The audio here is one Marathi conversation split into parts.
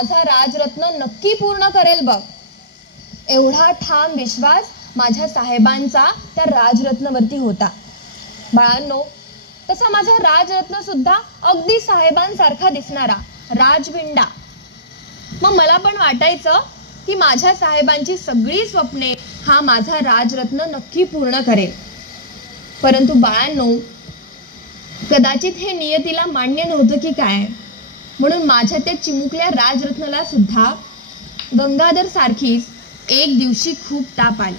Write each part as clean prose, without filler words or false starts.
माझा राजरत्न नक्की पूर्ण करेल बघ. एवढा ठाम विश्वास माझ्या साहेबांचा त्या राजरत्नवरती होता. बाळांनो, तसा माझा राजरत्न सुद्धा अगदी साहेबांसारखा दिसणारा राजबिंडा. मग मला पण वाटायचं की माझ्या साहेबांची सगळी स्वप्ने हा माझा राजरत्न नक्की पूर्ण करेल. परंतु बाळांनो, कदाचित हे नियतीला मान्य नव्हतं की काय, म्हणून माझ्या त्या चिमुकल्या राजरत्नाला सुद्धा गंगाधर सारखीच एक दिवशी खूप ताप आली.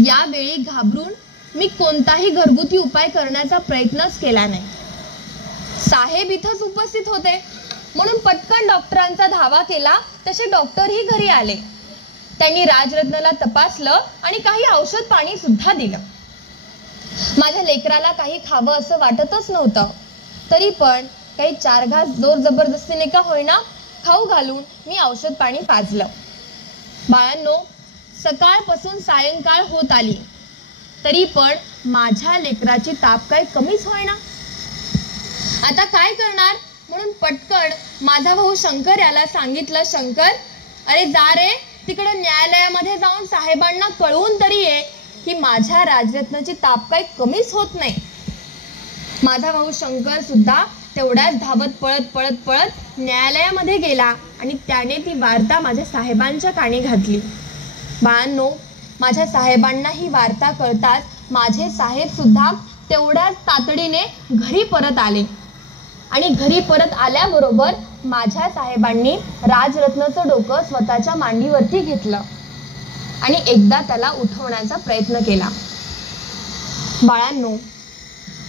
यावेळी घाबरून मी कोणताही घरगुती उपाय करण्याचा प्रयत्नच केला नाही. साहेब इथंच उपस्थित होते म्हणून पटकन डॉक्टरांचा धावा केला. तसे डॉक्टरही घरी आले. त्यांनी राजरत्नाला तपासलं आणि काही औषध पाणी सुद्धा दिलं. माझ्या लेकराला काही खावं असं वाटतच नव्हतं, तरी पण काही 4 घास जोर जबरदस्तीने का होईना खाऊ घालून मी औषध पाणी पाजलं. बाळांनो, सकाळपासून सायंकाळ होत आली तरी पण माझ्या लेकराची ताप काही कमीच होईना. आता काय करणार म्हणून पटकन माझा भाऊ शंकर याला सांगितलं, शंकर, अरे जा रे तिकडे न्यायालयामध्ये जाऊन साहेबांना कळवून तरी ये की माझ्या राजरत्नाची ताप काही कमीच होत नाही. माझा भाऊ शंकर सुद्धा तेवढ्याच धावत पळत न्यायालयामध्ये गेला आणि त्याने ती वार्ता माझ्या साहेबांच्या कानी घातली. बाळांनो, माझ्या साहेबांना ही वार्ता कळताच माझे साहेब सुद्धा तेवढ्याच तातडीने घरी परत आले आणि घरी परत आल्याबरोबर माझ्या साहेबांनी राजरत्नाचं डोकं स्वतःच्या मांडीवरती घेतलं आणि एकदा त्याला उठवण्याचा प्रयत्न केला. बाळांनो,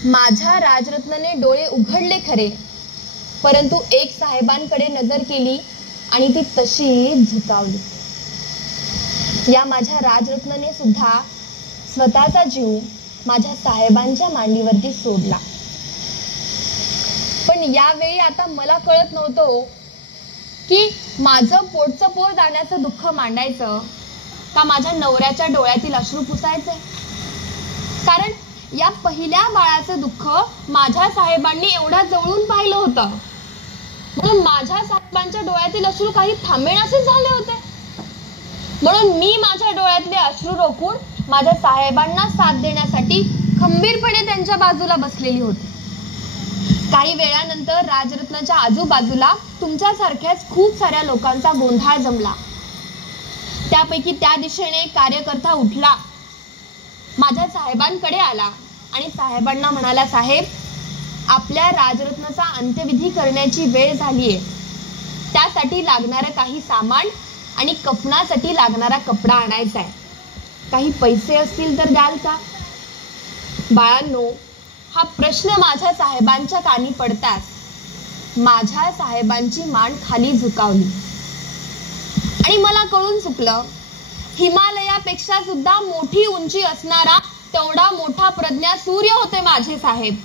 माझ्या राजरत्नाने डोळे उघडले खरे, परंतु एक साहेबांकडे नजर केली आणि ती तशीच झुकावली. या माझ्या राजरत्नाने सुद्धा स्वतःचा जीव माझ्या साहेबांच्या मांडीवरती सोडला. पण यावेळी आता मला कळत नव्हतं की माझं पोटचं पोर जाण्याचं दुःख मांडायचं का माझ्या नवऱ्याच्या डोळ्यातील अश्रू पुसायचे. कारण या पहिल्या बाळाचं दुःख माझ्या साहेबांनी एवढ्या जवळून पाहिलं होतं, म्हणून माझ्या साहेबांच्या डोळ्यातील अश्रू काही थांबेनासे झाले होते. म्हणून मी माझ्या डोळ्यातले अश्रू रोखून माझ्या साहेबांना साथ देण्यासाठी खंबीरपणे त्यांच्या बाजूला बसलेली होती. काही वेळानंतर राजरत्नाच्या आजूबाजूला तुमच्यासारख्याच खूप साऱ्या लोकांचा गोंधळ जमला. त्यापैकी त्या दिशेने कार्यकर्ता उठला, माझ्या साहेबांकडे आला आणि साहेबांना म्हणाला, साहेब, आपल्या राजरत्नाचा अंत्यविधी करण्याची वेळ झालीये. त्यासाठी लागणारं काही सामान आणि कफनासाठी लागणारा कपडा आणायचा आहे. काही पैसे असतील तर द्याल का? बाळांनो, हा प्रश्न माझ्या साहेबांच्या कानी पडताच माझ्या साहेबांची मान खाली झुकावली आणि मला कळून चुकलं, हिमालयापेक्षा सुद्धा मोठी उंची असणारा तेवढा मोठा प्रज्ञा सूर्य होते माझे साहेब.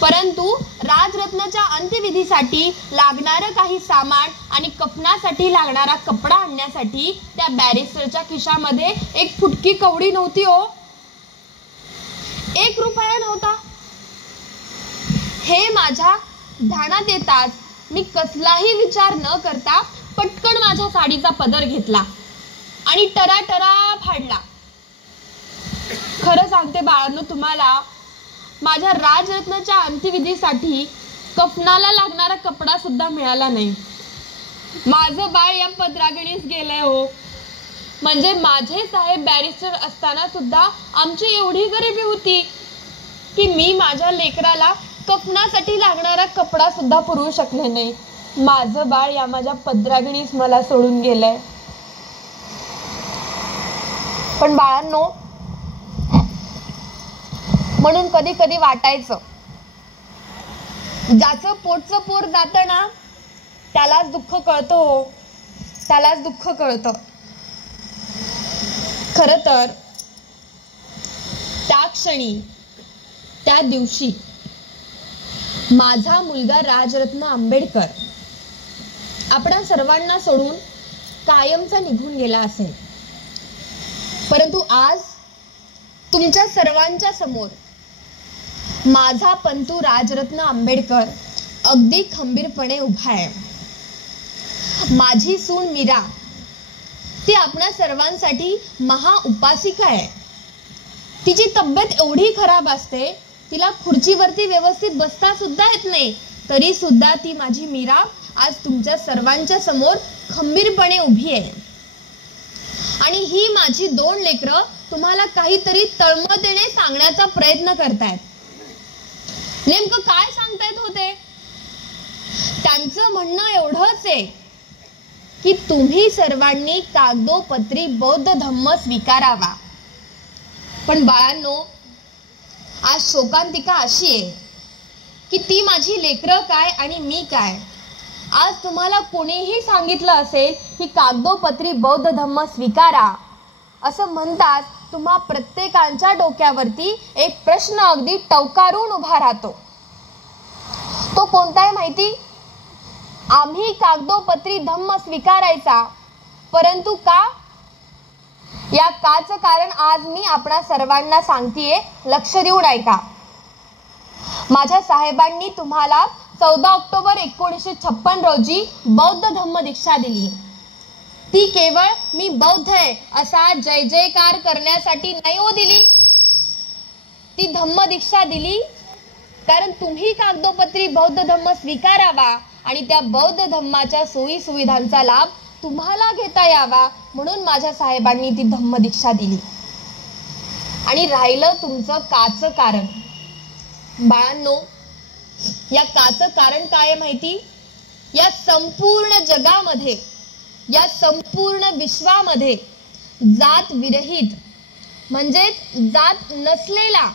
परंतु राजरत्नाच्या अंत्यविधीसाठी लागणारं काही सामान आणि कफनासाठी लागणारा कपडा आणण्यासाठी त्या बॅरिस्टरच्या खिशामध्ये एक फुटकी कवडी नव्हती हो, 1 रुपया नव्हता. हे माझ्या ध्यानात येताच मी कसलाही विचार न करता पटकन माझ्या साडीचा पदर घेतला आणि टराटरा फाडला. खरं सांगते बाळांनो तुम्हाला, माझ्या राजरत्नाच्या अंत्यविधीसाठी कफनाला लागणारा कपडा सुद्धा मिळाला नाही. माझं बाळ या पदरागणीस गेलंय हो. म्हणजे माझे साहेब बॅरिस्टर असताना सुद्धा आमची एवढी गरिबी होती की मी माझ्या लेकराला कफनासाठी लागणारा कपडा सुद्धा पुरवू शकले नाही. माझं बाळ या माझ्या पदरागणीस मला सोडून गेलंय. पण बाळांनो, म्हणून कधी कधी वाटायचं, ज्याचं पोटचं पोर जातं ना त्यालाच दुःख कळतं हो, त्यालाच दुःख कळतं. खरं तर त्या क्षणी, त्या दिवशी माझा मुलगा राजरत्न आंबेडकर आपणा सर्वांना सोडून कायमचा निघून गेला असेल. परंतु आज तुमच्या सर्वांच्या समोर माझा पंतू राजरत्न आंबेडकर अगदी खंबीरपणे उभा आहे. माझी सून मीरा ती आपणा सर्वांसाठी महाउपासिका आहे. तिची तब्येत एवढी खराब असते, तिला खुर्चीवरती व्यवस्थित बसता सुद्धा येत नाही, तरी सुद्धा ती माझी मीरा आज तुमच्या सर्वांच्या समोर खंबीरपणे उभी आहे. आणि ही माझी 2 लेकरं तुम्हाला काहीतरी तळमळ देणे सांगण्याचा प्रयत्न करतायत. नेमकं काय सांगतायत होते? त्यांचं म्हणणं एवढंच आहे की तुम्ही सर्वांनी कागदोपत्री बौद्ध धम्म स्वीकारावा. पण बाळांनो, आज शोकांतिका अशी आहे की ती माझी लेकरं काय आणि मी काय. आज तुम्हाला कोणीही सांगितलं असेल की कागदोपत्री बौद्ध धम्म स्वीकारा असं म्हणतात, तुम्हा प्रत्येकाच्या डोक्यावरती एक प्रश्न अगदी टवकारून उभा राहतो. तो कोणता आहे माहिती? आम्ही कागदोपत्री धम्म स्वीकारायचा, परंतु का? या काचं कारण आज मी आपणा सर्वांना सांगतेय, लक्ष देऊन ऐका. माझ्या साहेबांनी तुम्हाला 14 ऑक्टोबर 1956 रोजी बौद्ध धम्म दीक्षा दिली. ती केवळ मी बौद्ध आहे असा जय जयकार करण्यासाठी नाही हो दिली. ती धम्म दीक्षा दिली कारण तुम्ही कागदोपत्री बौद्ध धम्म स्वीकारावा आणि त्या बौद्ध धम्माच्या सोयी सुविधांचा लाभ तुम्हाला घेता यावा म्हणून माझ्या साहेबांनी ती धम्म दीक्षा दिली. आणि राहिलं तुमचं काचं कारण. बाळांनो, या काचं कारण काय माहिती? या संपूर्ण जगामध्ये, या संपूर्ण विश्वामध्ये जात विरहित म्हणजेच जात नसलेला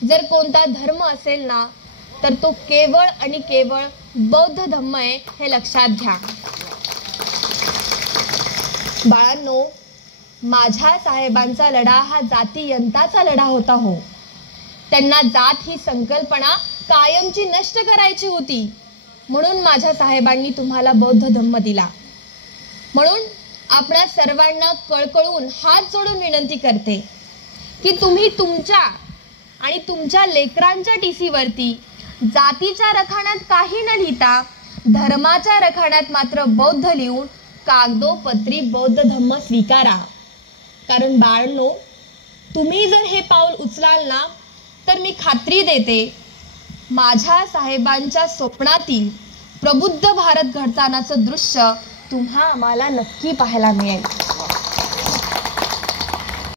जर कोणता धर्म असेल ना, तर तो केवळ आणि केवळ बौद्ध धम्म आहे, हे लक्षात घ्या. बाळांनो, माझ्या साहेबांचा लढा हा जातीयंताचा लढा होता हो. त्यांना जात ही संकल्पना कायमची नष्ट करायची होती, म्हणून माझ्या साहेबांनी तुम्हाला बौद्ध धम्म दिला. म्हणून आपल्या सर्वांना कळकळून हात जोडून विनंती करते की तुम्ही तुमच्या आणि तुमच्या लेकरांच्या टीसीवरती जातीच्या रखाण्यात काही न लिहिता धर्माच्या रखाण्यात मात्र बौद्ध लिहून कागदोपत्री बौद्ध धम्म स्वीकारा. कारण बाळांनो, तुम्ही जर हे पाऊल उचलाल ना, तर मी खात्री देते माझ्या साहेबांच्या स्वप्नातील प्रबुद्ध भारत घडतानाचं दृश्य तुम्हा आम्हाला नक्की पाहायला मिळेल.